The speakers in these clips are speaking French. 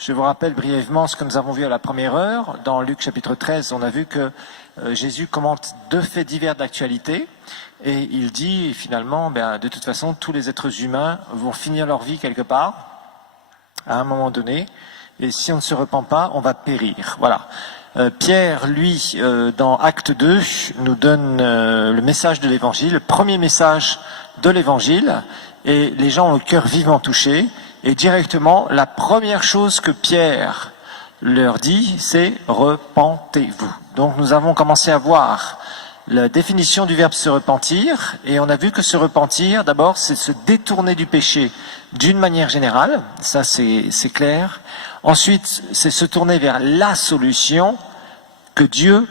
Je vous rappelle brièvement ce que nous avons vu à la première heure. Dans Luc chapitre 13, on a vu que Jésus commente deux faits divers d'actualité et il dit finalement, de toute façon, tous les êtres humains vont finir leur vie quelque part, à un moment donné, et si on ne se repent pas, on va périr. Voilà. Pierre, lui, dans Acte 2, nous donne le message de l'Évangile, le premier message de l'Évangile, et les gens ont le cœur vivement touché. Et directement, la première chose que Pierre leur dit, c'est « repentez-vous ». Donc nous avons commencé à voir la définition du verbe « se repentir » et on a vu que se repentir, d'abord, c'est se détourner du péché d'une manière générale, ça c'est clair. Ensuite, c'est se tourner vers la solution que Dieu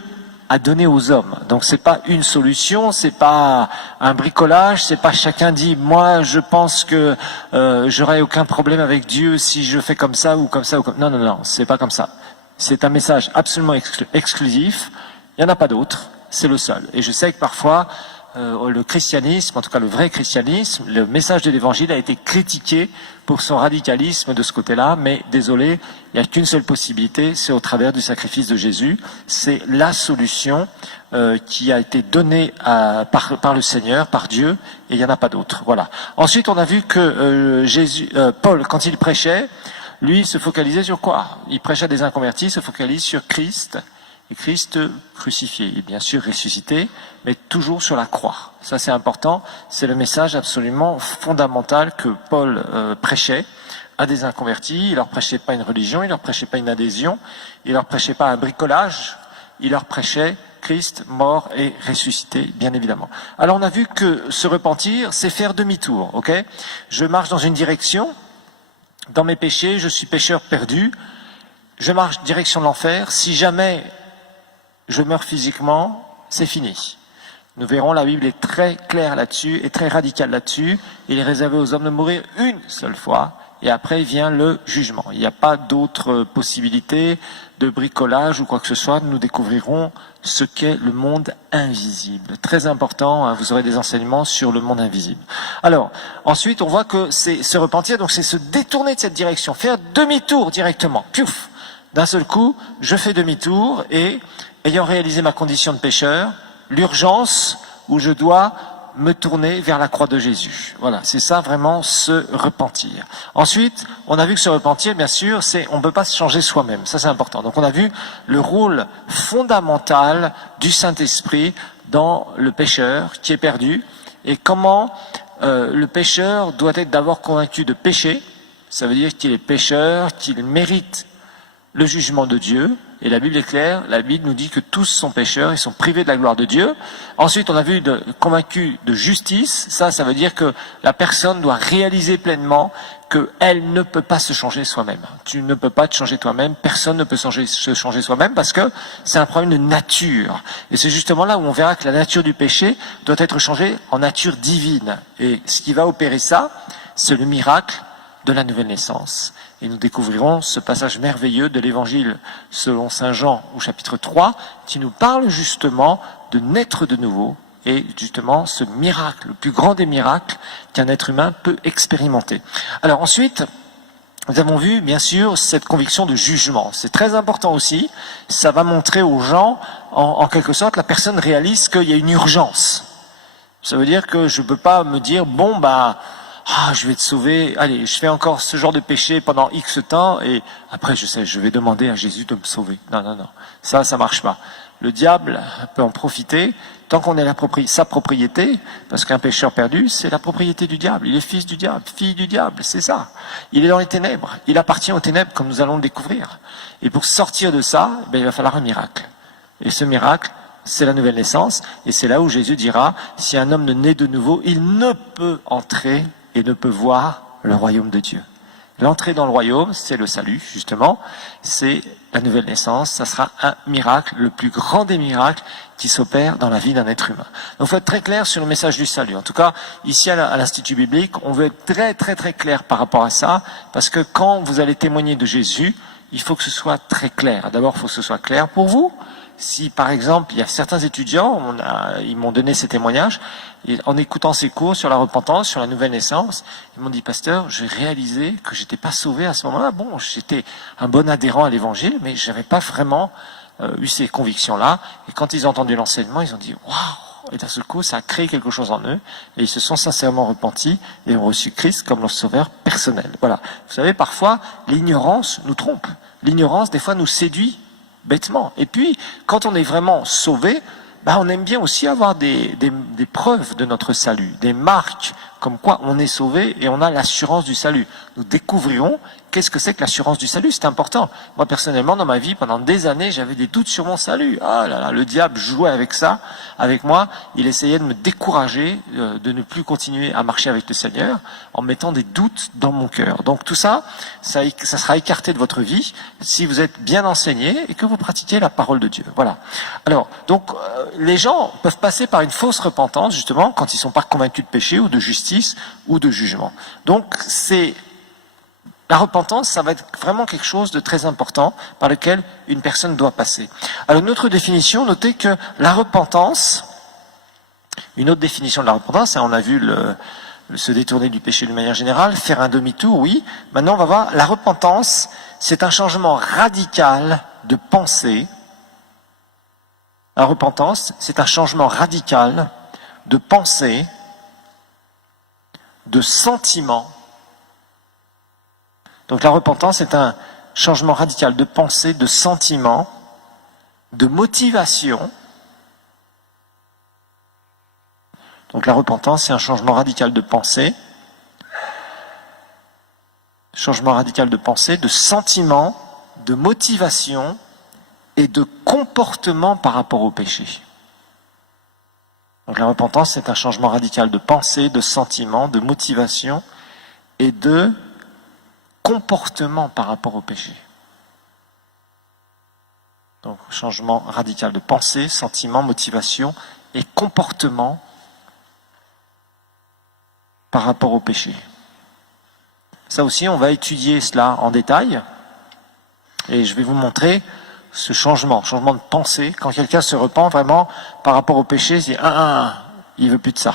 a donné aux hommes. Donc c'est pas une solution, c'est pas un bricolage, c'est pas chacun dit moi je pense que j'aurai aucun problème avec Dieu si je fais comme ça ou comme ça ou comme... Non, c'est pas comme ça. C'est un message absolument exclusif. Il y en a pas d'autre. C'est le seul. Et je sais que parfois le christianisme, en tout cas le vrai christianisme, le message de l'Évangile a été critiqué pour son radicalisme de ce côté-là, mais désolé, il n'y a qu'une seule possibilité, c'est au travers du sacrifice de Jésus. C'est la solution qui a été donnée par le Seigneur, par Dieu, et il n'y en a pas d'autre. Voilà. Ensuite, on a vu que Paul, quand il prêchait, lui, se focalisait sur quoi? Il prêchait à des inconvertis, se focalise sur Christ, et Christ crucifié, et bien sûr ressuscité, mais toujours sur la croix. Ça c'est important, c'est le message absolument fondamental que Paul prêchait à des inconvertis. Il leur prêchait pas une religion, il leur prêchait pas une adhésion, il leur prêchait pas un bricolage, il leur prêchait Christ mort et ressuscité, bien évidemment. Alors on a vu que se repentir, c'est faire demi-tour, ok? Je marche dans une direction, dans mes péchés, je suis pécheur perdu, je marche direction de l'enfer. Si jamais je meurs physiquement, c'est fini. Nous verrons, la Bible est très claire là-dessus et très radicale là-dessus. Il est réservé aux hommes de mourir une seule fois et après vient le jugement. Il n'y a pas d'autre possibilité de bricolage ou quoi que ce soit. Nous découvrirons ce qu'est le monde invisible. Très important, hein, vous aurez des enseignements sur le monde invisible. Alors, ensuite, on voit que c'est se repentir, donc c'est se détourner de cette direction, faire demi-tour directement. Piouf! D'un seul coup, je fais demi-tour et ayant réalisé ma condition de pécheur, l'urgence où je dois me tourner vers la croix de Jésus. Voilà, c'est ça vraiment se repentir. Ensuite, on a vu que se repentir, bien sûr, on ne peut pas se changer soi-même. Ça, c'est important. Donc, on a vu le rôle fondamental du Saint-Esprit dans le pécheur qui est perdu et comment le pécheur doit être d'abord convaincu de péché. Ça veut dire qu'il est pécheur, qu'il mérite le jugement de Dieu, et la Bible est claire, la Bible nous dit que tous sont pécheurs, ils sont privés de la gloire de Dieu. Ensuite, on a vu convaincu de justice, ça veut dire que la personne doit réaliser pleinement qu'elle ne peut pas se changer soi-même. Tu ne peux pas te changer toi-même, personne ne peut se changer soi-même parce que c'est un problème de nature. Et c'est justement là où on verra que la nature du péché doit être changée en nature divine. Et ce qui va opérer ça, c'est le miracle de la nouvelle naissance. Et nous découvrirons ce passage merveilleux de l'Évangile selon Saint Jean au chapitre 3 qui nous parle justement de naître de nouveau et justement ce miracle, le plus grand des miracles qu'un être humain peut expérimenter. Alors ensuite, nous avons vu bien sûr cette conviction de jugement. C'est très important aussi, ça va montrer aux gens, en quelque sorte, la personne réalise qu'il y a une urgence. Ça veut dire que je ne peux pas me dire, je vais te sauver, allez, je fais encore ce genre de péché pendant X temps, et après, je vais demander à Jésus de me sauver. Non. Ça marche pas. Le diable peut en profiter, tant qu'on est sa propriété, parce qu'un pécheur perdu, c'est la propriété du diable. Il est fils du diable, fille du diable, c'est ça. Il est dans les ténèbres. Il appartient aux ténèbres, comme nous allons le découvrir. Et pour sortir de ça, il va falloir un miracle. Et ce miracle, c'est la nouvelle naissance, et c'est là où Jésus dira, si un homme ne naît de nouveau, il ne peut entrer et ne peut voir le royaume de Dieu. L'entrée dans le royaume, c'est le salut, justement, c'est la nouvelle naissance, ça sera un miracle, le plus grand des miracles qui s'opère dans la vie d'un être humain. Donc il faut être très clair sur le message du salut. En tout cas, ici à l'Institut biblique, on veut être très très très clair par rapport à ça, parce que quand vous allez témoigner de Jésus, il faut que ce soit très clair. D'abord, il faut que ce soit clair pour vous, si par exemple, il y a certains étudiants, ils m'ont donné ces témoignages, et en écoutant ces cours sur la repentance, sur la nouvelle naissance, ils m'ont dit, pasteur, j'ai réalisé que j'étais pas sauvé à ce moment-là. Bon, j'étais un bon adhérent à l'évangile, mais j'avais pas vraiment eu ces convictions-là. Et quand ils ont entendu l'enseignement, ils ont dit, waouh! Et d'un seul coup, ça a créé quelque chose en eux, et ils se sont sincèrement repentis et ont reçu Christ comme leur sauveur personnel. Voilà. Vous savez, parfois, l'ignorance nous trompe. L'ignorance, des fois, nous séduit bêtement. Et puis, quand on est vraiment sauvé, on aime bien aussi avoir des preuves de notre salut, des marques comme quoi on est sauvé et on a l'assurance du salut. Nous découvrirons qu'est-ce que c'est que l'assurance du salut, c'est important. Moi, personnellement, dans ma vie, pendant des années, j'avais des doutes sur mon salut. Ah là là, le diable jouait avec ça, avec moi. Il essayait de me décourager, de ne plus continuer à marcher avec le Seigneur, en mettant des doutes dans mon cœur. Donc tout ça, ça sera écarté de votre vie si vous êtes bien enseigné et que vous pratiquez la parole de Dieu. Voilà. Alors, donc, les gens peuvent passer par une fausse repentance, justement, quand ils ne sont pas convaincus de péché ou de justice ou de jugement. Donc, la repentance, ça va être vraiment quelque chose de très important par lequel une personne doit passer. Alors, une autre définition, notez que la repentance, une autre définition de la repentance, on a vu se détourner du péché de manière générale, faire un demi-tour, oui. Maintenant, on va voir, la repentance, c'est un changement radical de pensée. La repentance, c'est un changement radical de pensée, de sentiment. Donc la repentance est un changement radical de pensée, de sentiment, de motivation. Donc la repentance, c'est un changement radical de pensée, de sentiment, de motivation et de comportement par rapport au péché. Donc la repentance, c'est un changement radical de pensée, de sentiment, de motivation et de comportement par rapport au péché. Donc changement radical de pensée, sentiment, motivation et comportement par rapport au péché. Ça aussi, on va étudier cela en détail et je vais vous montrer ce changement de pensée. Quand quelqu'un se repent vraiment par rapport au péché, il dit il veut plus de ça.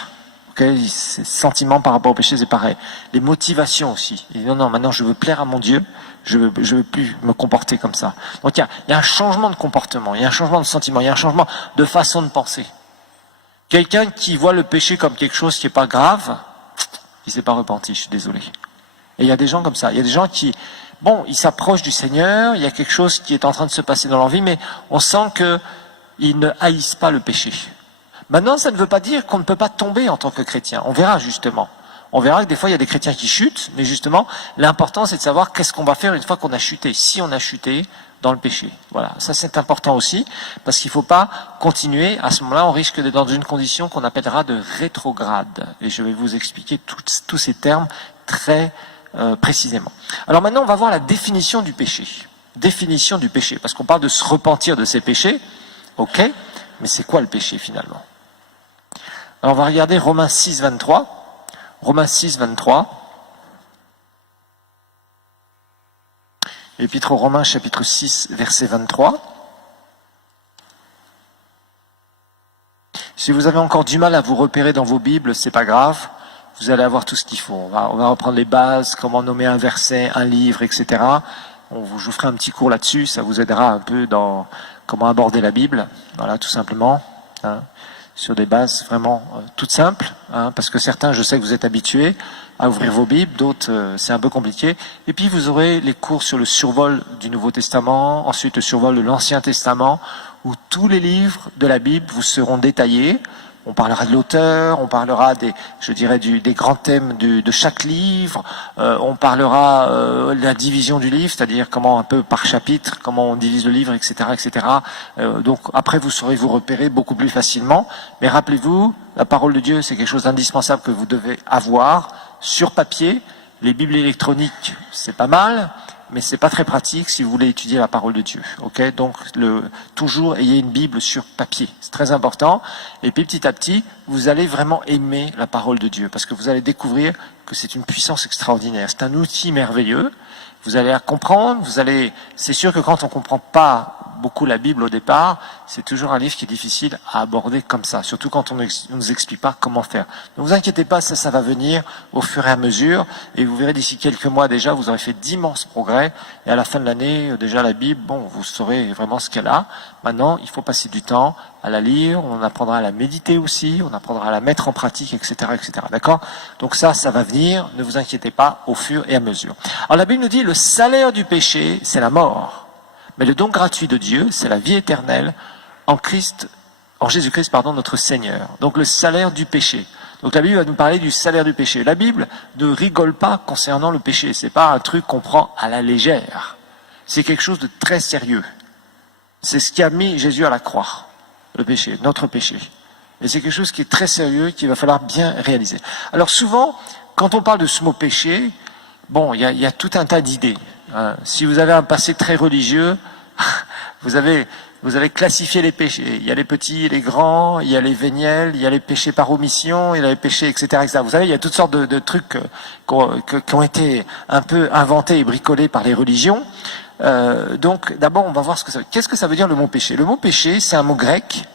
Okay, ses sentiments par rapport au péché, c'est pareil. Les motivations aussi. Il dit non, maintenant je veux plaire à mon Dieu, je veux plus me comporter comme ça. Donc il y a un changement de comportement, il y a un changement de sentiment, il y a un changement de façon de penser. Quelqu'un qui voit le péché comme quelque chose qui n'est pas grave, il s'est pas repenti, je suis désolé. Et il y a des gens comme ça. Il y a des gens qui, ils s'approchent du Seigneur, il y a quelque chose qui est en train de se passer dans leur vie, mais on sent qu'ils ne haïssent pas le péché. Maintenant, ça ne veut pas dire qu'on ne peut pas tomber en tant que chrétien. On verra justement. On verra que des fois, il y a des chrétiens qui chutent, mais justement, l'important, c'est de savoir qu'est-ce qu'on va faire une fois qu'on a chuté, si on a chuté dans le péché. Voilà, ça c'est important aussi, parce qu'il ne faut pas continuer. À ce moment-là, on risque d'être dans une condition qu'on appellera de rétrograde. Et je vais vous expliquer tous ces termes très précisément. Alors maintenant, on va voir la définition du péché. Définition du péché, parce qu'on parle de se repentir de ses péchés, ok, mais c'est quoi le péché finalement? Alors on va regarder Romains 6, 23. Romains 6, 23. Épître aux Romains, chapitre 6, verset 23. Si vous avez encore du mal à vous repérer dans vos Bibles, c'est pas grave. Vous allez avoir tout ce qu'il faut. On va reprendre les bases, comment nommer un verset, un livre, etc. Je vous ferai un petit cours là-dessus. Ça vous aidera un peu dans comment aborder la Bible. Voilà, tout simplement. Sur des bases vraiment toutes simples. Parce que certains, je sais que vous êtes habitués à ouvrir vos Bibles, d'autres c'est un peu compliqué. Et puis vous aurez les cours sur le survol du Nouveau Testament, ensuite le survol de l'Ancien Testament, où tous les livres de la Bible vous seront détaillés. On parlera de l'auteur, on parlera des grands thèmes de chaque livre, on parlera de la division du livre, c'est-à-dire comment un peu par chapitre, comment on divise le livre, etc., etc. Donc après vous saurez vous repérer beaucoup plus facilement. Mais rappelez-vous, la parole de Dieu, c'est quelque chose d'indispensable que vous devez avoir sur papier. Les Bibles électroniques, c'est pas mal, mais c'est pas très pratique si vous voulez étudier la parole de Dieu. Ok, donc toujours ayez une Bible sur papier, c'est très important. Et puis petit à petit, vous allez vraiment aimer la parole de Dieu, parce que vous allez découvrir que c'est une puissance extraordinaire. C'est un outil merveilleux. Vous allez la comprendre. C'est sûr que quand on comprend pas beaucoup la Bible au départ, c'est toujours un livre qui est difficile à aborder comme ça, surtout quand on ne nous explique pas comment faire. Ne vous inquiétez pas, ça va venir au fur et à mesure, et vous verrez d'ici quelques mois déjà, vous aurez fait d'immenses progrès, et à la fin de l'année, déjà la Bible, bon, vous saurez vraiment ce qu'elle a. Maintenant, il faut passer du temps à la lire, on apprendra à la méditer aussi, on apprendra à la mettre en pratique, etc., etc. D'accord? Donc ça va venir, ne vous inquiétez pas, au fur et à mesure. Alors la Bible nous dit, le salaire du péché, c'est la mort. Mais le don gratuit de Dieu, c'est la vie éternelle en Jésus-Christ, notre Seigneur. Donc le salaire du péché. Donc la Bible va nous parler du salaire du péché. La Bible ne rigole pas concernant le péché. C'est pas un truc qu'on prend à la légère. C'est quelque chose de très sérieux. C'est ce qui a mis Jésus à la croix. Le péché, notre péché. Et c'est quelque chose qui est très sérieux, qu'il va falloir bien réaliser. Alors souvent, quand on parle de ce mot péché, bon, il y a tout un tas d'idées. Si vous avez un passé très religieux, vous avez classifié les péchés. Il y a les petits, les grands, il y a les véniels, il y a les péchés par omission, il y a les péchés, etc., etc. Vous savez, il y a toutes sortes de trucs qui ont été un peu inventés et bricolés par les religions. Donc, d'abord, on va voir ce que ça veut dire. Qu'est-ce que ça veut dire le mot péché? Le mot péché, c'est un mot grec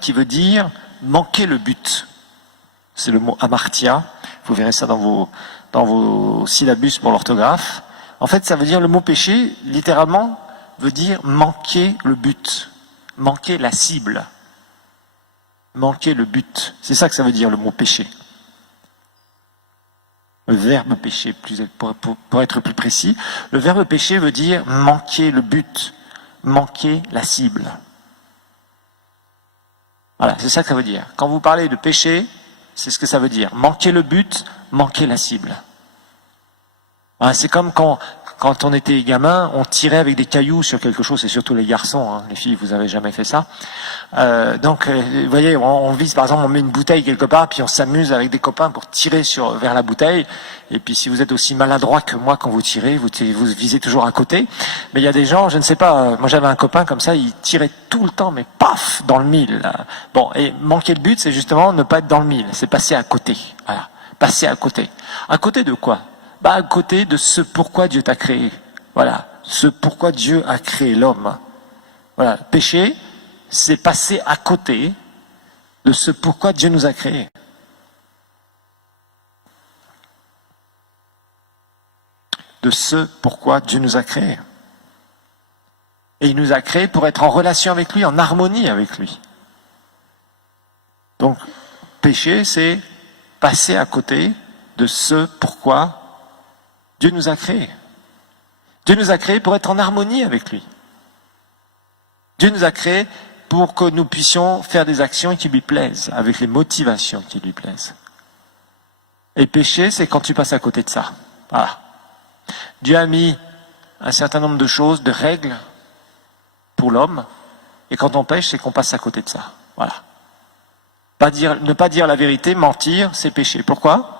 qui veut dire manquer le but. C'est le mot amartia. Vous verrez ça dans vos syllabus pour l'orthographe. En fait, ça veut dire, le mot péché, littéralement, veut dire manquer le but, manquer la cible, manquer le but. C'est ça que ça veut dire, le mot péché. Le verbe péché, pour être plus précis, le verbe péché veut dire manquer le but, manquer la cible. Voilà, c'est ça que ça veut dire. Quand vous parlez de péché, c'est ce que ça veut dire. Manquer le but, manquer la cible. Voilà, c'est comme quand on était gamin, on tirait avec des cailloux sur quelque chose, et surtout les garçons, hein, les filles, vous avez jamais fait ça. Vous voyez, on vise, par exemple, on met une bouteille quelque part, puis on s'amuse avec des copains pour tirer vers la bouteille. Et puis si vous êtes aussi maladroit que moi quand vous tirez, vous visez toujours à côté. Mais il y a des gens, je ne sais pas, moi j'avais un copain comme ça, il tirait tout le temps, mais paf, dans le mille. Là. Bon, et manquer le but, c'est justement ne pas être dans le mille, c'est passer à côté. Voilà, passer à côté. À côté de quoi? À côté de ce pourquoi Dieu t'a créé. Voilà, ce pourquoi Dieu a créé l'homme. Voilà, péché, c'est passer à côté de ce pourquoi Dieu nous a créés. De ce pourquoi Dieu nous a créés. Et il nous a créés pour être en relation avec lui, en harmonie avec lui. Donc, péché, c'est passer à côté de ce pourquoi Dieu nous a créés. Dieu nous a créés pour être en harmonie avec lui. Dieu nous a créés pour que nous puissions faire des actions qui lui plaisent, avec les motivations qui lui plaisent. Et péché, c'est quand tu passes à côté de ça. Voilà. Dieu a mis un certain nombre de choses, de règles pour l'homme, et quand on pêche, c'est qu'on passe à côté de ça. Voilà. Ne pas dire la vérité, mentir, c'est péché. Pourquoi?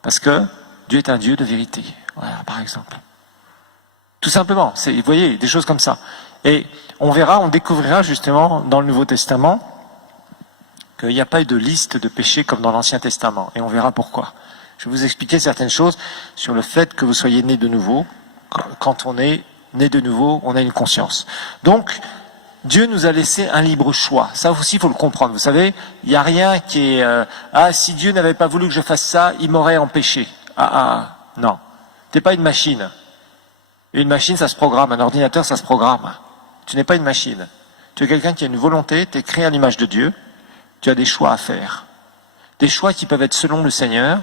Parce que Dieu est un Dieu de vérité. Voilà, par exemple. Tout simplement. Vous voyez, des choses comme ça. Et on découvrira justement dans le Nouveau Testament qu'il n'y a pas eu de liste de péchés comme dans l'Ancien Testament. Et on verra pourquoi. Je vais vous expliquer certaines choses sur le fait que vous soyez né de nouveau. Quand on est né de nouveau, on a une conscience. Donc, Dieu nous a laissé un libre choix. Ça aussi, il faut le comprendre. Vous savez, il n'y a rien qui est... si Dieu n'avait pas voulu que je fasse ça, il m'aurait empêché. Non. Tu n'es pas une machine. Une machine, ça se programme. Un ordinateur, ça se programme. Tu n'es pas une machine. Tu es quelqu'un qui a une volonté, tu es créé à l'image de Dieu. Tu as des choix à faire. Des choix qui peuvent être selon le Seigneur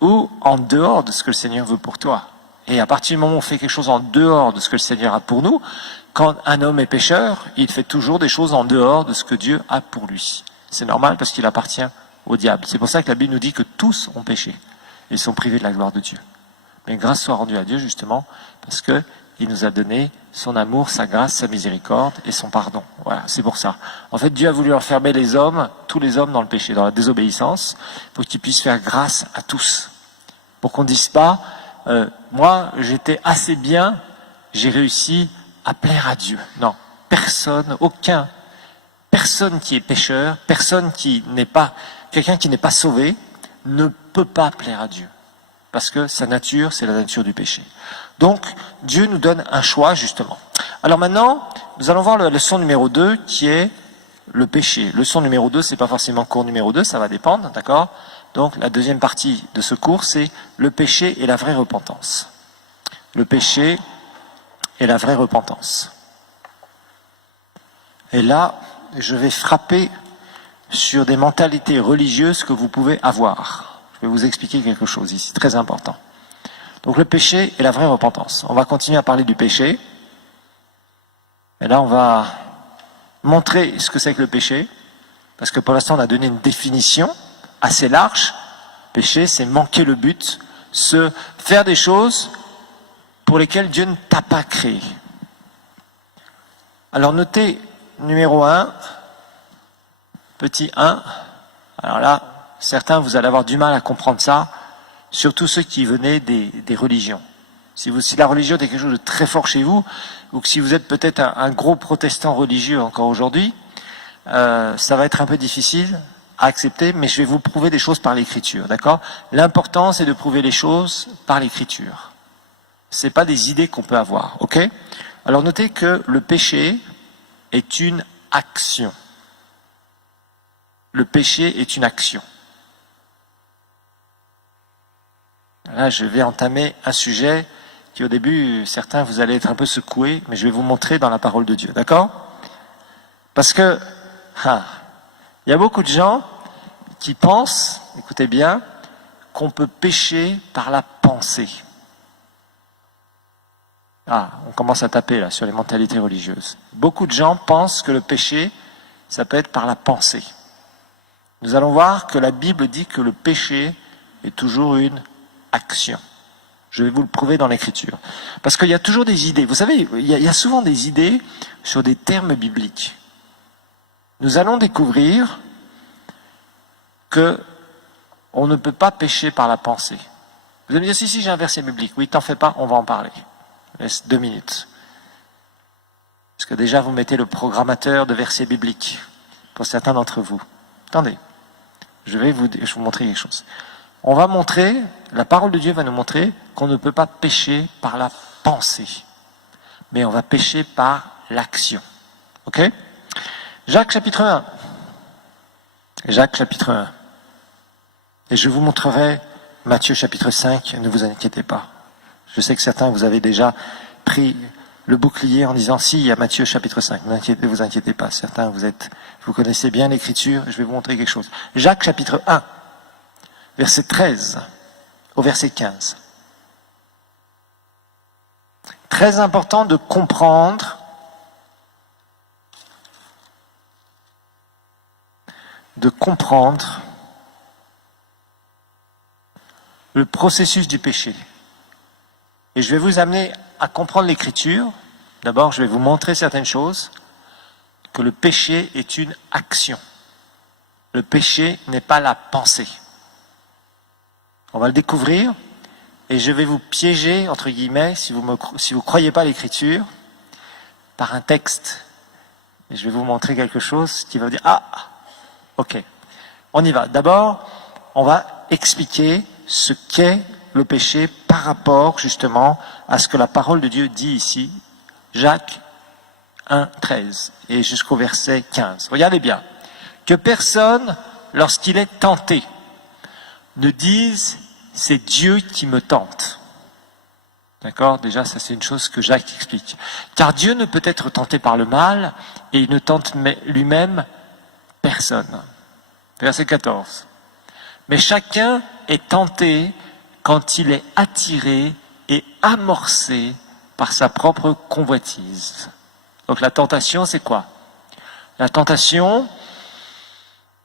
ou en dehors de ce que le Seigneur veut pour toi. Et à partir du moment où on fait quelque chose en dehors de ce que le Seigneur a pour nous, quand un homme est pécheur, il fait toujours des choses en dehors de ce que Dieu a pour lui. C'est normal parce qu'il appartient au diable. C'est pour ça que la Bible nous dit que tous ont péché et sont privés de la gloire de Dieu. Mais grâce soit rendue à Dieu justement parce que il nous a donné son amour, sa grâce, sa miséricorde et son pardon. Voilà, c'est pour ça. En fait, Dieu a voulu enfermer les hommes, tous les hommes dans le péché, dans la désobéissance, pour qu'ils puissent faire grâce à tous. Pour qu'on ne dise pas, moi, j'étais assez bien, j'ai réussi à plaire à Dieu. Non, personne qui est pécheur, quelqu'un qui n'est pas sauvé, ne peut pas plaire à Dieu. Parce que sa nature, c'est la nature du péché. Donc, Dieu nous donne un choix, justement. Alors maintenant, nous allons voir la leçon numéro 2 qui est le péché. Leçon numéro 2, c'est pas forcément cours numéro 2, ça va dépendre, d'accord? Donc la deuxième partie de ce cours, c'est le péché et la vraie repentance. Le péché et la vraie repentance. Et là, je vais frapper sur des mentalités religieuses que vous pouvez avoir. Je vais vous expliquer quelque chose ici, très important. Donc le péché et la vraie repentance. On va continuer à parler du péché. Et là, on va montrer ce que c'est que le péché. Parce que pour l'instant, on a donné une définition assez large. Péché, c'est manquer le but, se faire des choses pour lesquelles Dieu ne t'a pas créé. Alors notez, numéro 1, petit 1. Alors là, certains, vous allez avoir du mal à comprendre ça, surtout ceux qui venaient des religions. Si la religion est quelque chose de très fort chez vous, ou que si vous êtes peut-être un gros protestant religieux encore aujourd'hui, ça va être un peu difficile à accepter, mais je vais vous prouver des choses par l'écriture, d'accord? L'important, c'est de prouver les choses par l'écriture. C'est pas des idées qu'on peut avoir, ok? Alors notez que le péché est une action. Le péché est une action. Là, je vais entamer un sujet qui, au début, certains, vous allez être un peu secoués, mais je vais vous montrer dans la parole de Dieu, d'accord? Parce que, il y a beaucoup de gens qui pensent, écoutez bien, qu'on peut pécher par la pensée. On commence à taper là sur les mentalités religieuses. Beaucoup de gens pensent que le péché, ça peut être par la pensée. Nous allons voir que la Bible dit que le péché est toujours une action. Je vais vous le prouver dans l'Écriture. Parce qu'il y a toujours des idées. Vous savez, il y a souvent des idées sur des termes bibliques. Nous allons découvrir que on ne peut pas pécher par la pensée. Vous allez me dire, si, j'ai un verset biblique. Oui, t'en fais pas, on va en parler. Laisse 2 minutes. Parce que déjà, vous mettez le programmateur de versets bibliques, pour certains d'entre vous. Attendez, je vais vous montrer quelque chose. On va montrer, la parole de Dieu va nous montrer qu'on ne peut pas pécher par la pensée, mais on va pécher par l'action. Ok? Jacques chapitre 1. Jacques chapitre 1. Et je vous montrerai Matthieu chapitre 5, ne vous inquiétez pas. Je sais que certains, vous avez déjà pris le bouclier en disant, si, il y a Matthieu chapitre 5, ne vous inquiétez pas. Certains, vous connaissez bien l'écriture, je vais vous montrer quelque chose. Jacques chapitre 1, verset 13 au verset 15. Très important de comprendre le processus du péché. Et je vais vous amener à comprendre l'écriture. D'abord, je vais vous montrer certaines choses, que le péché est une action. Le péché n'est pas la pensée. On va le découvrir, et je vais vous piéger, entre guillemets, si vous croyez pas à l'écriture, par un texte. Et je vais vous montrer quelque chose qui va vous dire, ok, on y va. D'abord, on va expliquer ce qu'est le péché par rapport justement à ce que la parole de Dieu dit ici, Jacques 1, 13 et jusqu'au verset 15. Regardez bien, que personne, lorsqu'il est tenté, ne dise c'est Dieu qui me tente. D'accord? Déjà, ça c'est une chose que Jacques explique. Car Dieu ne peut être tenté par le mal et il ne tente lui-même personne. Verset 14. Mais chacun est tenté quand il est attiré et amorcé par sa propre convoitise. Donc la tentation, c'est quoi? La tentation,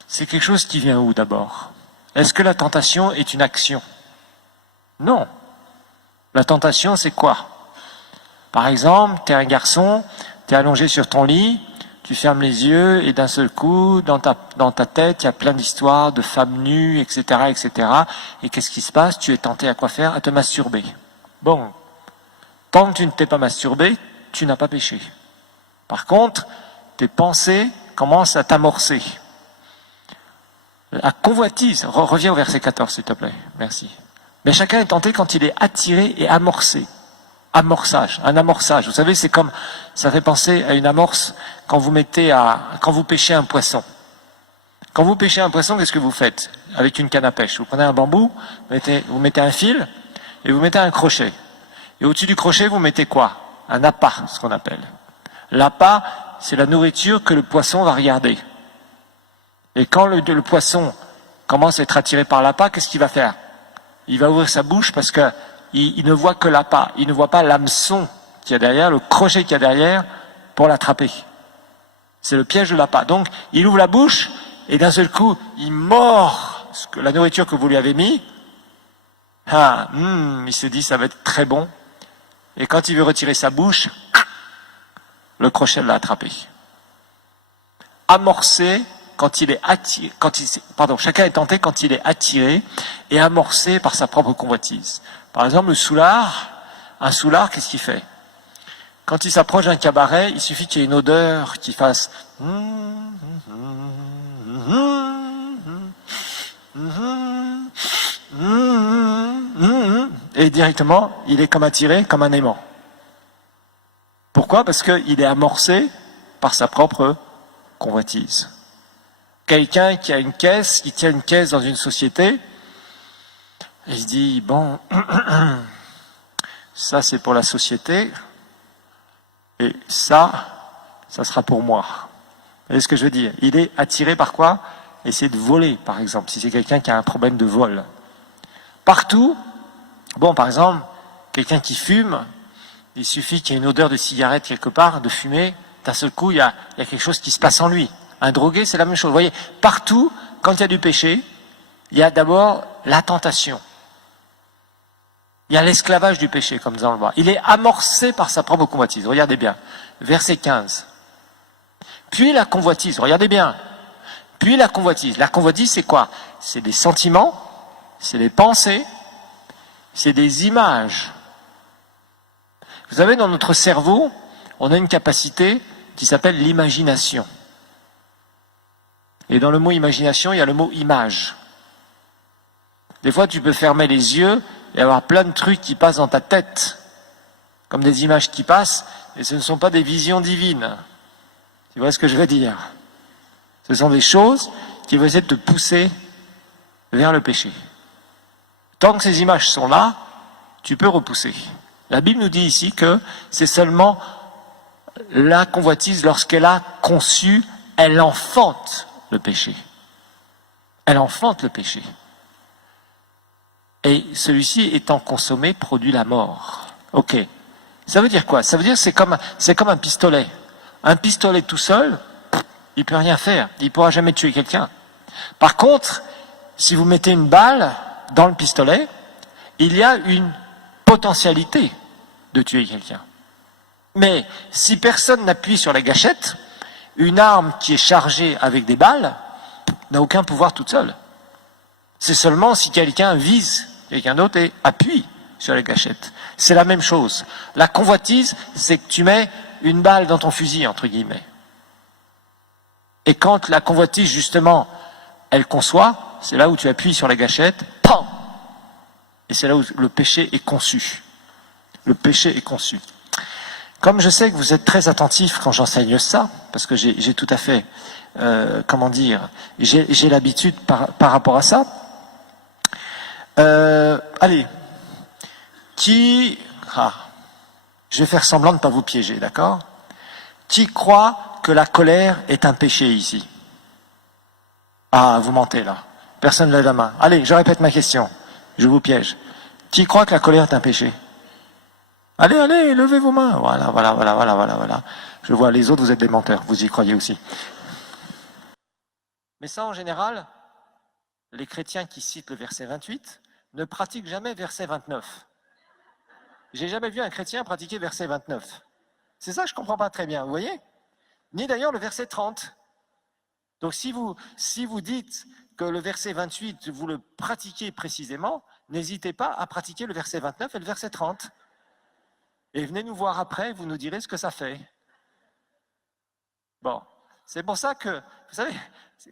c'est quelque chose qui vient où d'abord? Est-ce que la tentation est une action? Non. La tentation, c'est quoi? Par exemple, tu es un garçon, tu es allongé sur ton lit, tu fermes les yeux et d'un seul coup, dans ta tête, il y a plein d'histoires de femmes nues, etc., etc. Et qu'est-ce qui se passe? Tu es tenté à quoi faire? À te masturber. Bon, tant que tu ne t'es pas masturbé, tu n'as pas péché. Par contre, tes pensées commencent à t'amorcer. La convoitise, reviens au verset 14 s'il te plaît, merci. Mais chacun est tenté quand il est attiré et amorcé. amorçage, un amorçage. Vous savez, c'est comme, ça fait penser à une amorce quand vous pêchez un poisson. Quand vous pêchez un poisson, qu'est-ce que vous faites avec une canne à pêche? Vous prenez un bambou, vous mettez un fil et vous mettez un crochet. Et au-dessus du crochet, vous mettez quoi? Un appât, ce qu'on appelle. L'appât, c'est la nourriture que le poisson va regarder. Et quand le poisson commence à être attiré par l'appât, qu'est-ce qu'il va faire? Il va ouvrir sa bouche parce que il ne voit que l'appât. Il ne voit pas l'hameçon qu'il y a derrière, le crochet qu'il y a derrière pour l'attraper. C'est le piège de l'appât. Donc, il ouvre la bouche et d'un seul coup, il mord la nourriture que vous lui avez mis. Il se dit, ça va être très bon. Et quand il veut retirer sa bouche, le crochet l'a attrapé. Amorcé quand il est attiré, chacun est tenté quand il est attiré et amorcé par sa propre convoitise. Par exemple, un soulard, qu'est-ce qu'il fait? Quand il s'approche d'un cabaret, il suffit qu'il y ait une odeur qui fasse et directement, il est comme attiré, comme un aimant. Pourquoi? Parce qu'il est amorcé par sa propre convoitise. Quelqu'un qui tient une caisse dans une société, il se dit, bon, ça c'est pour la société, et ça sera pour moi. Vous voyez ce que je veux dire? Il est attiré par quoi? Essayer de voler, par exemple, si c'est quelqu'un qui a un problème de vol. Partout, par exemple, quelqu'un qui fume, il suffit qu'il y ait une odeur de cigarette quelque part, de fumée, d'un seul coup, il y a quelque chose qui se passe en lui. Un drogué, c'est la même chose. Vous voyez, partout, quand il y a du péché, il y a d'abord la tentation. Il y a l'esclavage du péché, comme dans le bas. Il est amorcé par sa propre convoitise. Regardez bien. Verset 15. Puis la convoitise. Regardez bien. Puis la convoitise. La convoitise, c'est quoi? C'est des sentiments, c'est des pensées, c'est des images. Vous savez, dans notre cerveau, on a une capacité qui s'appelle l'imagination. Et dans le mot imagination, il y a le mot image. Des fois, tu peux fermer les yeux et avoir plein de trucs qui passent dans ta tête, comme des images qui passent, et ce ne sont pas des visions divines. Tu vois ce que je veux dire? Ce sont des choses qui vont essayer de te pousser vers le péché. Tant que ces images sont là, tu peux repousser. La Bible nous dit ici que c'est seulement la convoitise, lorsqu'elle a conçu, elle enfante le péché. Elle enfante le péché. Et celui-ci étant consommé produit la mort. Ok. Ça veut dire quoi? Ça veut dire que c'est comme un pistolet. Un pistolet tout seul, il peut rien faire. Il ne pourra jamais tuer quelqu'un. Par contre, si vous mettez une balle dans le pistolet, il y a une potentialité de tuer quelqu'un. Mais si personne n'appuie sur la gâchette, une arme qui est chargée avec des balles n'a aucun pouvoir toute seule. C'est seulement si quelqu'un vise quelqu'un d'autre et appuie sur la gâchette. C'est la même chose. La convoitise, c'est que tu mets une balle dans ton fusil, entre guillemets. Et quand la convoitise, justement, elle conçoit, c'est là où tu appuies sur la gâchette, PAM! Et c'est là où le péché est conçu. Le péché est conçu. Comme je sais que vous êtes très attentifs quand j'enseigne ça, parce que j'ai tout à fait, j'ai l'habitude par rapport à ça. Allez, je vais faire semblant de ne pas vous piéger, d'accord? Qui croit que la colère est un péché ici? Ah, vous mentez là. Personne ne lève la main. Allez, je répète ma question. Je vous piège. Qui croit que la colère est un péché? Allez, allez, levez vos mains. Voilà. Je vois les autres, vous êtes des menteurs. Vous y croyez aussi. Mais ça, en général, les chrétiens qui citent le verset 28 ne pratiquent jamais verset 29. J'ai jamais vu un chrétien pratiquer verset 29. C'est ça que je ne comprends pas très bien, vous voyez? Ni d'ailleurs le verset 30. Donc si vous dites que le verset 28, vous le pratiquez précisément, n'hésitez pas à pratiquer le verset 29 et le verset 30. Et venez nous voir après, vous nous direz ce que ça fait. Bon, c'est pour ça que, vous savez,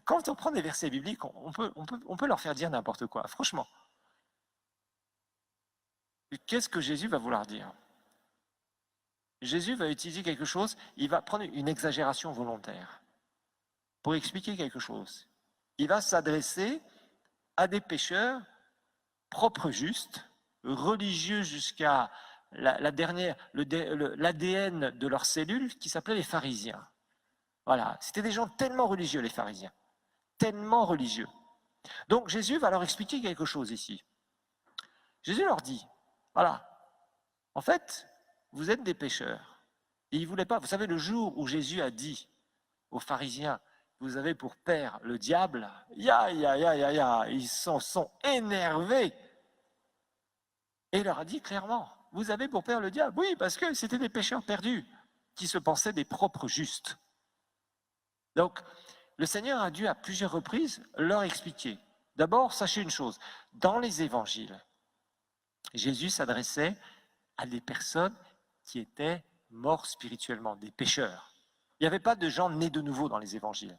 quand on prend des versets bibliques, on peut leur faire dire n'importe quoi, franchement. Qu'est-ce que Jésus va vouloir dire? Jésus va utiliser quelque chose, il va prendre une exagération volontaire pour expliquer quelque chose. Il va s'adresser à des pécheurs propres justes, religieux jusqu'à l'ADN de leur cellule qui s'appelait les pharisiens. Voilà, c'était des gens tellement religieux, les pharisiens, tellement religieux. Donc Jésus va leur expliquer quelque chose ici. Jésus leur dit, voilà, en fait, vous êtes des pécheurs. Et ils ne voulaient pas, vous savez, le jour où Jésus a dit aux pharisiens, vous avez pour père le diable, ils sont énervés. Et il leur a dit clairement, vous avez pour père le diable. Oui, parce que c'était des pécheurs perdus qui se pensaient des propres justes. Donc, le Seigneur a dû à plusieurs reprises leur expliquer. D'abord, sachez une chose, dans les évangiles, Jésus s'adressait à des personnes qui étaient morts spirituellement, des pécheurs. Il n'y avait pas de gens nés de nouveau dans les évangiles.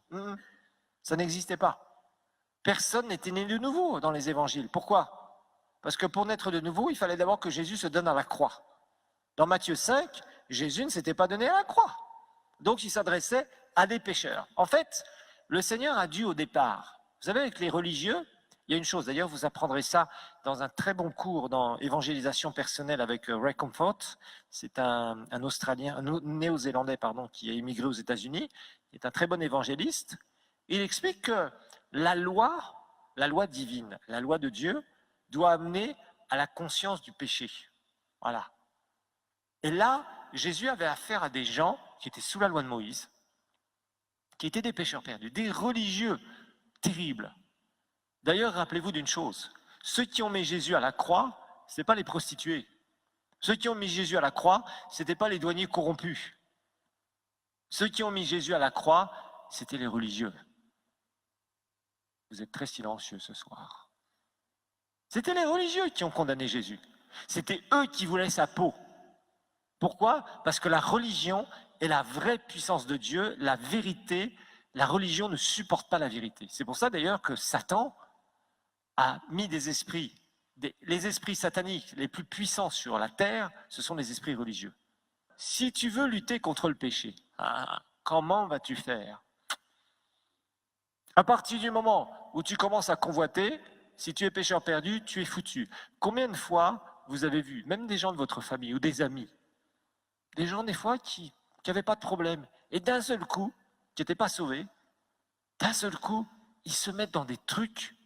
Ça n'existait pas. Personne n'était né de nouveau dans les évangiles. Pourquoi? Parce que pour naître de nouveau, il fallait d'abord que Jésus se donne à la croix. Dans Matthieu 5, Jésus ne s'était pas donné à la croix. Donc il s'adressait à des pécheurs. En fait, le Seigneur a dû au départ, vous savez, avec les religieux, il y a une chose, d'ailleurs vous apprendrez ça dans un très bon cours dans évangélisation personnelle avec Ray Comfort, c'est un Australien, un Néo-Zélandais pardon, qui a immigré aux États-Unis, il est un très bon évangéliste. Il explique que la loi divine, la loi de Dieu, doit amener à la conscience du péché. Voilà. Et là, Jésus avait affaire à des gens qui étaient sous la loi de Moïse, qui étaient des pécheurs perdus, des religieux terribles. D'ailleurs, rappelez-vous d'une chose, ceux qui ont mis Jésus à la croix, ce n'étaient pas les prostituées. Ceux qui ont mis Jésus à la croix, ce n'étaient pas les douaniers corrompus. Ceux qui ont mis Jésus à la croix, c'étaient les religieux. Vous êtes très silencieux ce soir. C'était les religieux qui ont condamné Jésus. C'était eux qui voulaient sa peau. Pourquoi? Parce que la religion est la vraie puissance de Dieu, la vérité. La religion ne supporte pas la vérité. C'est pour ça d'ailleurs que Satan a mis des esprits, les esprits sataniques les plus puissants sur la terre, ce sont les esprits religieux. Si tu veux lutter contre le péché, comment vas-tu faire? À partir du moment où tu commences à convoiter, si tu es pécheur perdu, tu es foutu. Combien de fois vous avez vu, même des gens de votre famille ou des amis, des gens des fois qui n'avaient pas de problème, et d'un seul coup, qui n'étaient pas sauvés, d'un seul coup, ils se mettent dans des trucs,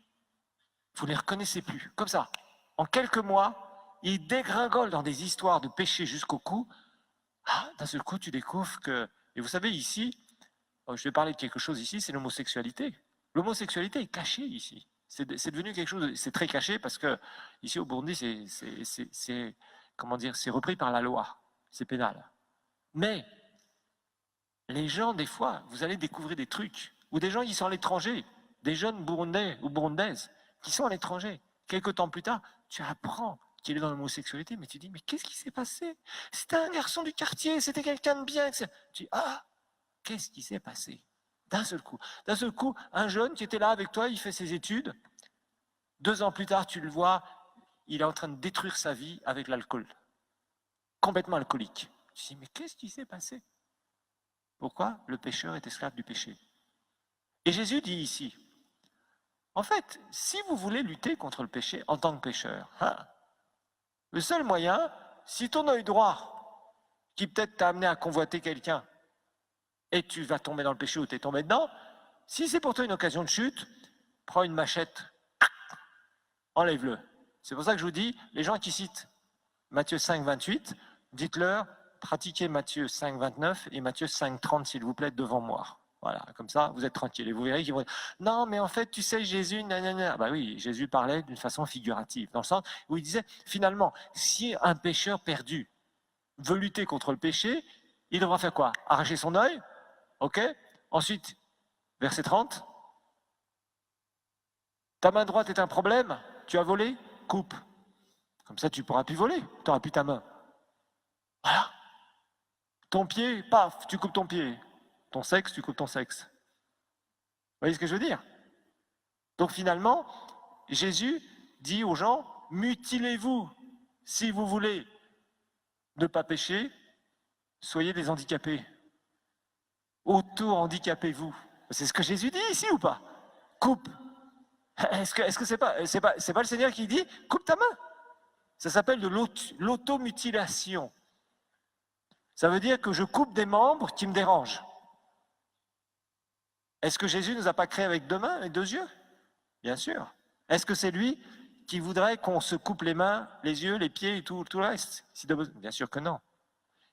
vous ne les reconnaissez plus, comme ça. En quelques mois, ils dégringolent dans des histoires de péché jusqu'au cou. D'un seul coup, tu découvres que... Et vous savez, ici, je vais parler de quelque chose ici, c'est l'homosexualité. L'homosexualité est cachée ici. C'est devenu quelque chose, c'est très caché parce que ici au Burundi, c'est repris par la loi, c'est pénal. Mais les gens, des fois, vous allez découvrir des trucs, ou des gens qui sont à l'étranger, des jeunes Burundais ou Burundaises qui sont à l'étranger. Quelques temps plus tard, tu apprends qu'il est dans l'homosexualité, mais tu dis, mais qu'est-ce qui s'est passé? C'était un garçon du quartier, c'était quelqu'un de bien. Tu dis, qu'est-ce qui s'est passé? D'un seul coup, un jeune qui était là avec toi, il fait ses études. 2 ans plus tard, tu le vois, il est en train de détruire sa vie avec l'alcool. Complètement alcoolique. Tu dis, mais qu'est-ce qui s'est passé? Pourquoi? Le pécheur est esclave du péché. Et Jésus dit ici, en fait, si vous voulez lutter contre le péché en tant que pécheur, le seul moyen, si ton œil droit, qui peut-être t'a amené à convoiter quelqu'un, et tu vas tomber dans le péché ou tu es tombé dedans, si c'est pour toi une occasion de chute, prends une machette, enlève-le. C'est pour ça que je vous dis, les gens qui citent Matthieu 5, 28, dites-leur, pratiquez Matthieu 5, 29 et Matthieu 5, 30, s'il vous plaît, devant moi. Voilà, comme ça, vous êtes tranquille. Et vous verrez qu'ils vont dire, non, mais en fait, tu sais, Jésus, nanana. Bah oui, Jésus parlait d'une façon figurative, dans le sens où il disait, finalement, si un pécheur perdu veut lutter contre le péché, il devra faire quoi? Arracher son œil? Ok? Ensuite, verset 30. Ta main droite est un problème? Tu as volé? Coupe. Comme ça, tu ne pourras plus voler. Tu n'auras plus ta main. Voilà. Ton pied, paf, tu coupes ton pied. Ton sexe, tu coupes ton sexe. Vous voyez ce que je veux dire? Donc finalement, Jésus dit aux gens, mutilez-vous si vous voulez ne pas pécher, Soyez des handicapés. Auto-handicapez-vous. C'est ce que Jésus dit ici ou pas? Coupe. Est-ce que c'est pas le Seigneur qui dit coupe ta main? Ça s'appelle de l'automutilation. Ça veut dire que je coupe des membres qui me dérangent. Est-ce que Jésus ne nous a pas créés avec 2 mains et 2 yeux? Bien sûr. Est-ce que c'est lui qui voudrait qu'on se coupe les mains, les yeux, les pieds et tout le reste? Bien sûr que non.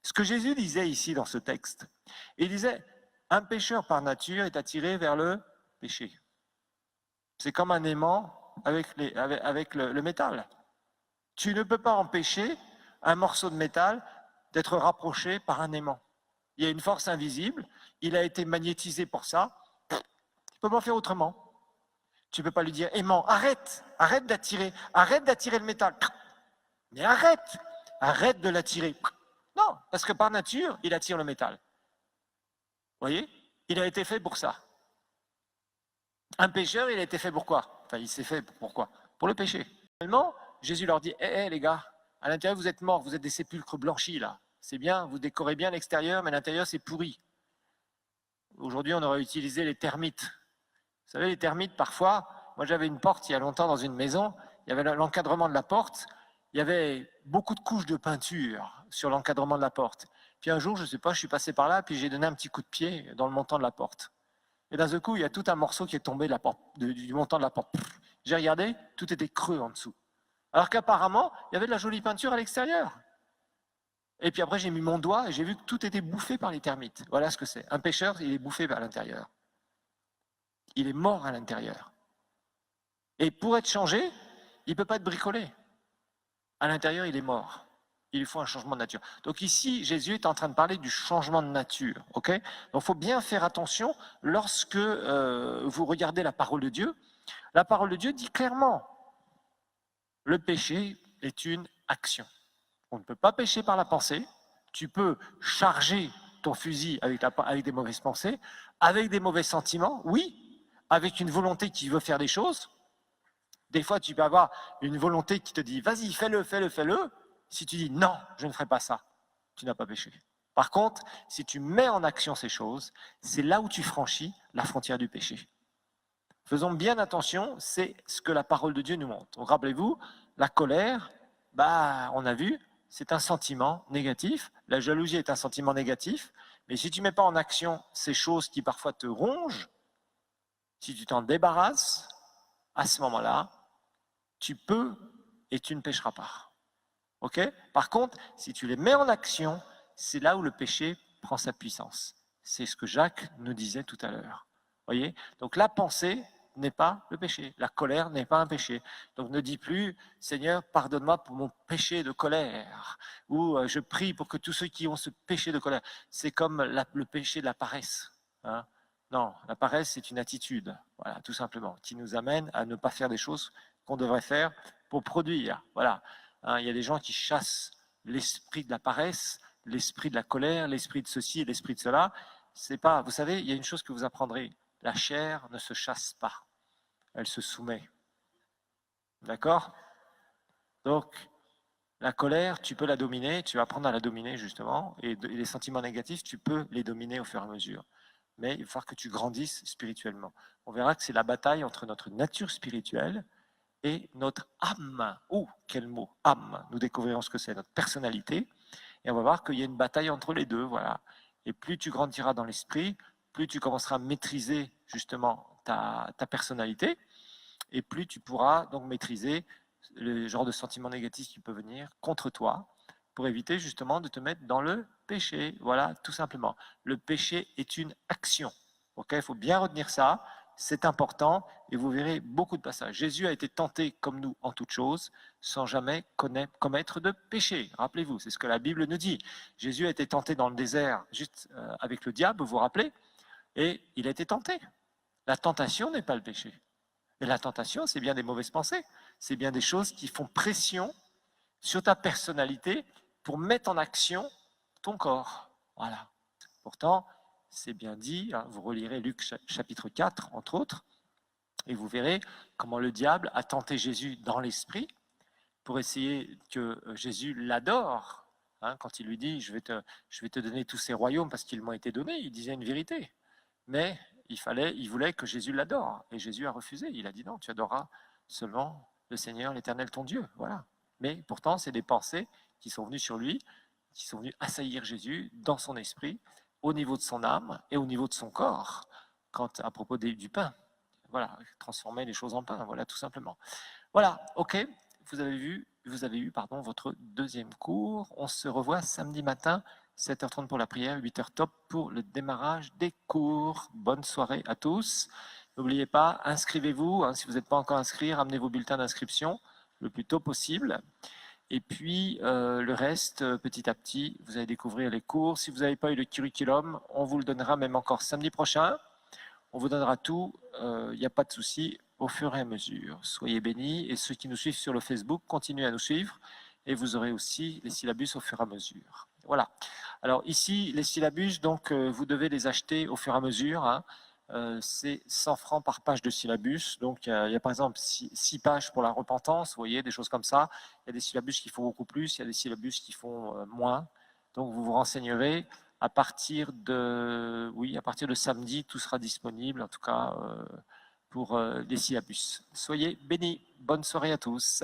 Ce que Jésus disait ici dans ce texte, il disait, un pécheur par nature est attiré vers le péché. C'est comme un aimant avec le métal. Tu ne peux pas empêcher un morceau de métal d'être rapproché par un aimant. Il y a une force invisible, il a été magnétisé pour ça, tu ne peux pas faire autrement. Tu ne peux pas lui dire, aimant, arrête d'attirer le métal. Mais arrête de l'attirer. Non, parce que par nature, il attire le métal. Vous voyez? Il a été fait pour ça. Un pécheur, il a été fait pour quoi? Enfin, il s'est fait pour quoi? Pour le péché. Finalement, Jésus leur dit, les gars, à l'intérieur, vous êtes morts, vous êtes des sépulcres blanchis, là. C'est bien, vous décorez bien l'extérieur, mais l'intérieur, c'est pourri. Aujourd'hui, on aurait utilisé les termites. Vous savez, les termites, parfois, moi j'avais une porte il y a longtemps dans une maison, il y avait l'encadrement de la porte, il y avait beaucoup de couches de peinture sur l'encadrement de la porte. Puis un jour, je ne sais pas, je suis passé par là, puis j'ai donné un petit coup de pied dans le montant de la porte. Et d'un seul coup, il y a tout un morceau qui est tombé de la porte, du montant de la porte. J'ai regardé, tout était creux en dessous. Alors qu'apparemment, il y avait de la jolie peinture à l'extérieur. Et puis après, j'ai mis mon doigt et j'ai vu que tout était bouffé par les termites. Voilà ce que c'est. Un pêcheur, il est bouffé à l'intérieur. Il est mort à l'intérieur. Et pour être changé, il ne peut pas être bricolé. À l'intérieur, il est mort. Il lui faut un changement de nature. Donc ici, Jésus est en train de parler du changement de nature. Ok? Donc il faut bien faire attention lorsque vous regardez la parole de Dieu. La parole de Dieu dit clairement, le péché est une action. On ne peut pas pécher par la pensée. Tu peux charger ton fusil avec des mauvaises pensées, avec des mauvais sentiments, oui, avec une volonté qui veut faire des choses. Des fois, tu peux avoir une volonté qui te dit, vas-y, fais-le. Si tu dis, non, je ne ferai pas ça, tu n'as pas péché. Par contre, si tu mets en action ces choses, c'est là où tu franchis la frontière du péché. Faisons bien attention, c'est ce que la parole de Dieu nous montre. Donc, rappelez-vous, la colère, on a vu, c'est un sentiment négatif. La jalousie est un sentiment négatif. Mais si tu ne mets pas en action ces choses qui parfois te rongent, si tu t'en débarrasses, à ce moment-là, tu peux et tu ne pécheras pas. Ok? Par contre, si tu les mets en action, c'est là où le péché prend sa puissance. C'est ce que Jacques nous disait tout à l'heure. Voyez? Donc la pensée n'est pas le péché. La colère n'est pas un péché. Donc ne dis plus, Seigneur, pardonne-moi pour mon péché de colère. Ou je prie pour que tous ceux qui ont ce péché de colère. C'est comme le péché de la paresse. Hein? Non, la paresse, c'est une attitude, voilà, tout simplement, qui nous amène à ne pas faire des choses qu'on devrait faire pour produire. Voilà. Hein, il y a des gens qui chassent l'esprit de la paresse, l'esprit de la colère, l'esprit de ceci et l'esprit de cela. C'est pas, vous savez, il y a une chose que vous apprendrez. La chair ne se chasse pas, elle se soumet. D'accord? Donc, la colère, tu peux la dominer, tu vas apprendre à la dominer justement, et les sentiments négatifs, tu peux les dominer au fur et à mesure. Mais il va falloir que tu grandisses spirituellement. On verra que c'est la bataille entre notre nature spirituelle et notre âme. Oh, quel mot, âme. Nous découvrirons ce que c'est, notre personnalité. Et on va voir qu'il y a une bataille entre les deux, voilà. Et plus tu grandiras dans l'esprit, plus tu commenceras à maîtriser justement ta personnalité, et plus tu pourras donc maîtriser le genre de sentiments négatifs qui peuvent venir contre toi, pour éviter justement de te mettre dans le péché. Voilà, tout simplement. Le péché est une action. Ok, il faut bien retenir ça. C'est important et vous verrez beaucoup de passages. Jésus a été tenté comme nous en toutes choses, sans jamais commettre de péché. Rappelez-vous, c'est ce que la Bible nous dit. Jésus a été tenté dans le désert juste avec le diable, vous vous rappelez? Et il a été tenté. La tentation n'est pas le péché. Et la tentation, c'est bien des mauvaises pensées. C'est bien des choses qui font pression sur ta personnalité pour mettre en action ton corps. Voilà. Pourtant, c'est bien dit, hein, vous relirez Luc chapitre 4, entre autres, et vous verrez comment le diable a tenté Jésus dans l'esprit pour essayer que Jésus l'adore, hein, quand il lui dit je vais te donner tous ces royaumes parce qu'ils m'ont été donnés, il disait une vérité. Mais il voulait que Jésus l'adore. Et Jésus a refusé. Il a dit non, tu adoreras seulement le Seigneur, l'Éternel, ton Dieu. Voilà. Mais pourtant, c'est des pensées qui sont venues sur lui, qui sont venues assaillir Jésus dans son esprit, au niveau de son âme et au niveau de son corps, à propos du pain. Voilà, transformer les choses en pain, voilà, tout simplement. Voilà, ok, vous avez eu votre deuxième cours. On se revoit samedi matin, 7h30 pour la prière, 8h top pour le démarrage des cours. Bonne soirée à tous. N'oubliez pas, inscrivez-vous, hein, si vous n'êtes pas encore inscrit, ramenez vos bulletins d'inscription le plus tôt possible. Et puis, le reste, petit à petit, vous allez découvrir les cours. Si vous n'avez pas eu le curriculum, on vous le donnera même encore samedi prochain. On vous donnera tout, il n'y a pas de souci, au fur et à mesure. Soyez bénis, et ceux qui nous suivent sur le Facebook, continuez à nous suivre, et vous aurez aussi les syllabus au fur et à mesure. Voilà. Alors ici, les syllabus, donc vous devez les acheter au fur et à mesure. Hein. C'est 100 francs par page de syllabus. Donc il y a par exemple 6 pages pour la repentance, vous voyez, des choses comme ça. Il y a des syllabus qui font beaucoup plus, il y a des syllabus qui font moins. Donc vous vous renseignerez. À partir de samedi, tout sera disponible, en tout cas pour les syllabus. Soyez bénis. Bonne soirée à tous.